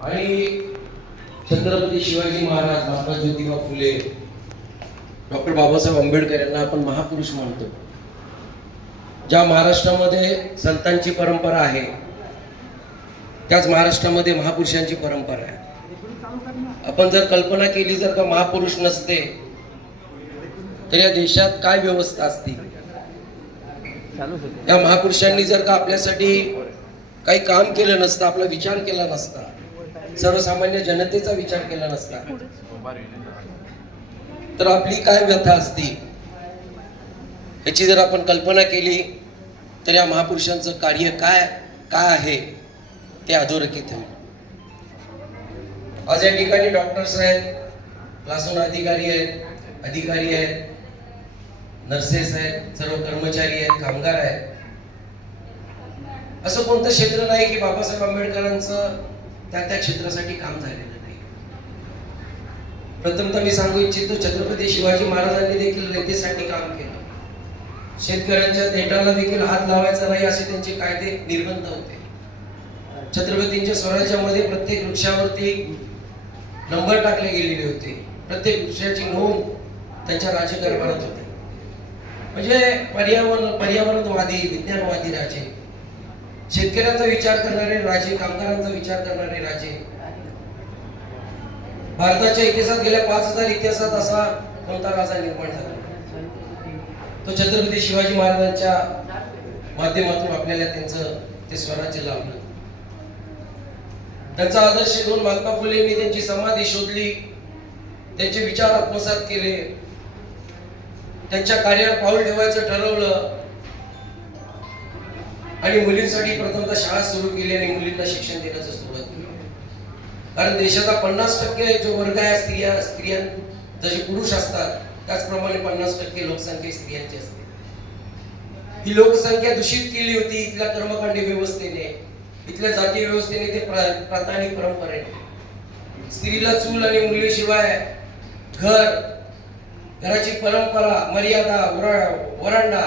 आणि छत्रपती शिवाजी महाराज महात्मा ज्योतिबा फुले डॉक्टर बाबासाहेब आंबेडकर यांना आपण महापुरुष म्हणतो ज्या महाराष्ट्रामध्ये संतांची परंपरा आहे त्याच महाराष्ट्रामध्ये महापुरुषांची परंपरा आहे. आपण जर कल्पना केली जर का महापुरुष नसते तर या देशात काय व्यवस्था असती या महापुरुषांनी जर का आपल्यासाठी काही काम केलं नसतं आपला विचार केला नसता सर्वसामान्य जनतेचा विचार केला नसता तर आपली काय व्यथा असती? याची जर आपण कल्पना केली तर या महापुरुषांचं कार्य काय काय आहे ते अधोरेखित होईल. आज या ठिकाणी डॉक्टर्स आहेत क्लासून अधिकारी आहेत अधिकारी आहेत नर्सेस आहेत सर्व कर्मचारी आहेत कामगार आहेत. असं कोणतं क्षेत्र नाही की बाबासाहेब आंबेडकरांचं त्या त्या क्षेत्रासाठी काम झालेलं नाही. प्रथमतः मी सांगू इच्छितो छत्रपती शिवाजी महाराजांनी देखील रेतीसाठी काम केलं. शेतकऱ्यांच्या नेटाला देखील हात लावायचा नाही असे त्यांचे कायदे निर्बंध होते. छत्रपतींच्या स्वराज्यामध्ये प्रत्येक वृक्षावरती नंबर टाकले गेलेले होते. प्रत्येक वृक्षाची नोंद त्यांच्या राजकारभारात होते. म्हणजे पर्यावरण पर्यावरणवादी विज्ञानवादी राजे. शेतकऱ्यांचा विचार करणारे राजे कामगारांचा विचार करणारे राजे. भारताच्या इतिहासात गेल्या पाच हजार इतिहासात असा कोणता राजा निर्माण झाला? तो छत्रपती शिवाजी महाराजांच्या माध्यमातून आपल्याला त्यांचं ते स्वराज्य लाभलं. त्यांचा आदर्श घेऊन महात्मा फुलेंनी त्यांची समाधी शोधली. त्यांचे विचार आत्मसात केले. त्यांच्या कार्यावर पाऊल ठेवायचं ठरवलं. आणि मुलींसाठी प्रथमतः शाळा सुरू केली आणि मुलींना शिक्षण देण्याचं सुरुवात केली. कारण देशाचा पन्नास टक्के जो वर्ग आहे स्त्रिया स्त्रिया जसे पुरुष असतात त्याचप्रमाणे पन्नास टक्के लोकसंख्या स्त्रियांची असते. ही लोकसंख्या दूषित केली होती इथल्या कर्मकांडी व्यवस्थेने. इथल्या जाती व्यवस्थेने ते प्र- प्रथा आणि परंपरेने. स्त्रीला चूल आणि मुलीशिवाय घर घराची परंपरा मर्यादा वरांडा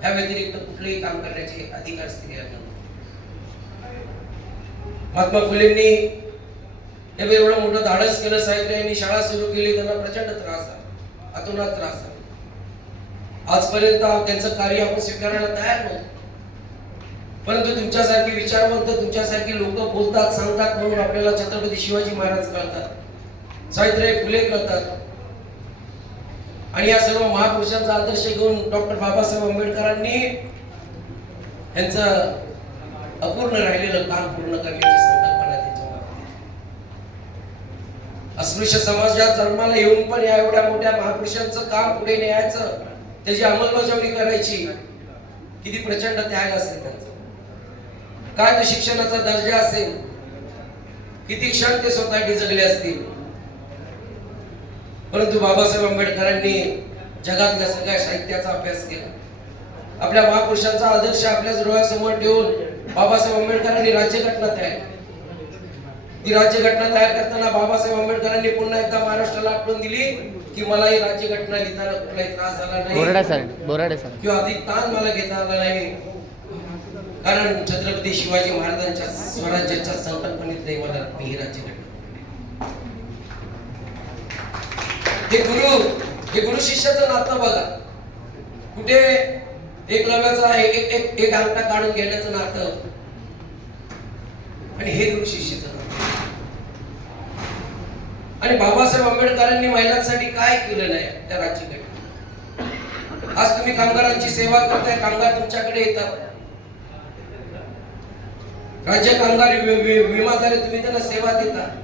ह्या व्यतिरिक्त कुठलेही काम करण्याचे अधिकार स्त्रियांना महात्मा फुलेंनी हे एवढं मोठं धाडस केलं साहित्र्यांनी शाळा सुरू केली त्यांना प्रचंड त्रास झाला अतोनात त्रास झाला. आजपर्यंत त्यांचं कार्य आपण स्वीकारायला तयार नव्हतो. परंतु तुमच्यासारखी विचारवंत तुमच्यासारखी लोक बोलतात सांगतात म्हणून आपल्याला छत्रपती शिवाजी महाराज कळतात. सावित्रीबाई फुले कळतात. आणि या सर्व महापुरुषांचा आदर्श घेऊन डॉक्टर बाबासाहेब आंबेडकरांनी यांचं अपूर्ण राहिलेलं काम पूर्ण करण्याची संकल्पना त्यांच्या अस्पृश्य समाजात जन्माला येऊन पण या एवढ्या मोठ्या महापुरुषांचं काम पुढे न्यायचं त्याची अंमलबजावणी करायची किती प्रचंड त्याग असेल त्यांचा. काय तो शिक्षणाचा दर्जा असेल किती क्षण ते स्वतः जगले असतील. परंतु बाबासाहेब आंबेडकरांनी जगातल्या सगळ्या साहित्याचा अभ्यास केला आपल्या महापुरुषांचा आदर्श आपल्या डोळ्यासमोर ठेवून बाबासाहेब आंबेडकरांनी राज्यघटना तयार. ती राज्यघटना तयार करताना बाबासाहेब आंबेडकरांनी पुन्हा एकदा महाराष्ट्राला आठवण दिली की मला ही राज्यघटना लिहिताना कुठलाही त्रास झाला नाही किंवा अधिक ताण मला घेता आला नाही कारण छत्रपती शिवाजी महाराजांच्या स्वराज्याच्या संकल्पनेत नाही मला मी ही राज्यघटना हे गुरु हे गुरु शिष्याचं नातं बघा. कुठे एक लव्याचा एक एक एक अंगठा काढून घेण्याचं नातं. आणि हे गुरु शिष्याचं नातं. आणि बाबासाहेब आंबेडकरांनी महिलांसाठी काय केलं नाही त्या राज्याकडे? आज तुम्ही कामगारांची सेवा करताय कामगार तुमच्याकडे येतात. राज्य कामगार वि- वि- विमाद्वारे तुम्ही त्यांना सेवा देता.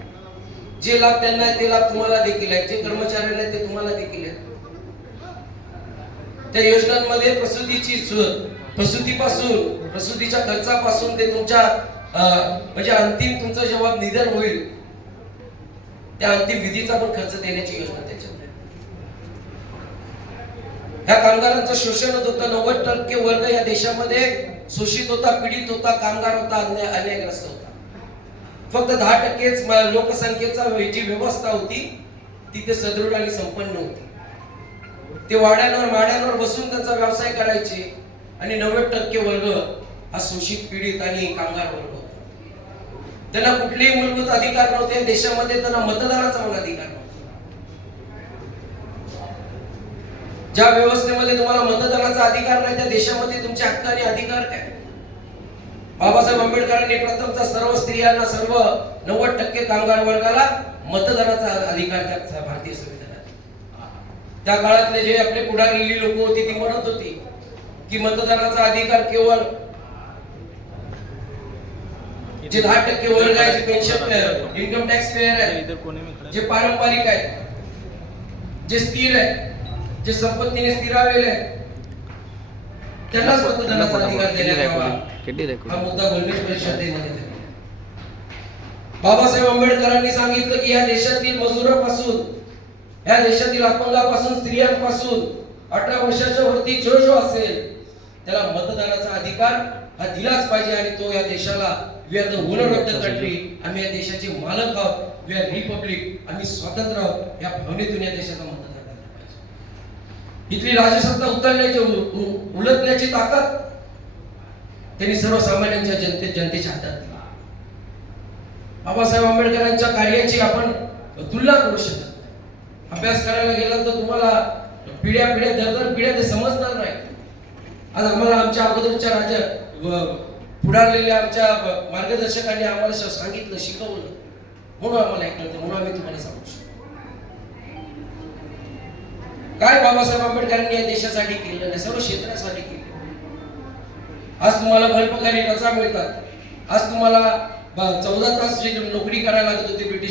जे लाभ त्यांना आहे ते लाभ तुम्हाला देखील आहेत. जे कर्मचाऱ्यांना ते तुम्हाला देखील आहेत. त्या योजनांमध्ये प्रसूतीची सु- प्रसूतीपासून प्रसूतीच्या खर्चापासून ते तुमच्या म्हणजे अंतिम तुमचं जेव्हा निधन होईल त्या अंतिम विधीचा पण खर्च देण्याची योजना त्याच्यात ह्या कामगारांचं शोषण होत होतं. नव्वद टक्के वर्ग या देशामध्ये शोषित होता पीडित होता कामगार होता अन्याय अन्यायग्रस्त होता. फक्त दहा टक्केच लोकसंख्येचा जी व्यवस्था होती तिथे सदृढ आणि संपन्न होती. ते वाड्यांवर माड्यांवर बसून त्यांचा व्यवसाय करायचे आणि नव्वद टक्के वर्ग हा शोषित पीडित आणि कामगार वर्ग होता. त्यांना कुठलेही मूलभूत अधिकार नव्हते देशामध्ये त्यांना मतदानाचा पण अधिकार नव्हता. ज्या व्यवस्थेमध्ये तुम्हाला मतदानाचा अधिकार नाही त्या देशामध्ये तुमचे हक्क आणि अधिकार काय? बाबासाहेब आंबेडकरांनी प्रथमचा सर्व स्त्रियांना सर्व नव्वद टक्के कामगार वर्गाला मतदानाचा अधिकार त्या भारतीय संविधानात त्या काळातले जे आपले पुढारलेली लोक होती ती म्हणत होती की मतदानाचा अधिकार केवळ जे दहा टक्के वर्ग आहे जे पेन्शन इन्कम टॅक्स पेयर आहे जे पारंपरिक आहे जे स्थिर आहे जे संपत्तीने स्थिरावेले आहे त्यांनाच मतदानाचा अधिकार देण्यात यावा हा मुद्दा गोलमेज परिषदेमध्ये. बाबासाहेब आंबेडकरांनी सांगितलं की या देशातील मजुरापासून या देशातील अपंगापासून स्त्रियांपासून अठरा वर्षाच्या वरती जो जो असेल त्याला मतदानाचा अधिकार हा दिलाच पाहिजे आणि तो या देशाला we are the owner of the country आम्ही या देशाचे मालक आहोत. वी आर रिपब्लिक आम्ही स्वतंत्र आहोत. या भावनेतून या देशाचा मतदार झाला पाहिजे. इथली राजसत्ता उतरण्याची उलटण्याची ताकद त्यांनी सर्वसामान्यांच्या जनते जनतेच्या हातात दिली. बाबासाहेब आंबेडकरांच्या कार्याची आपण तुलना करू शकत अभ्यास करायला गेला तर तुम्हाला पिढ्या पिढ्या दर दर पिढ्या ते समजणार नाही. आज आम्हाला आमच्या अगोदरच्या राजा पुढारलेल्या आमच्या मार्गदर्शकांनी आम्हाला सांगितलं शिकवलं. म्हणून आम्हाला ऐकलं म्हणून आम्ही तुम्हाला सांगू शकतो. काय बाबासाहेब आंबेडकरांनी या देशासाठी केलं नाही? सर्व क्षेत्रासाठी केलं. आज तुम्हाला भरपगारी रजा मिळतात. आज तुम्हाला चौदा तास जी नोकरी करायला लागत होती ब्रिटिश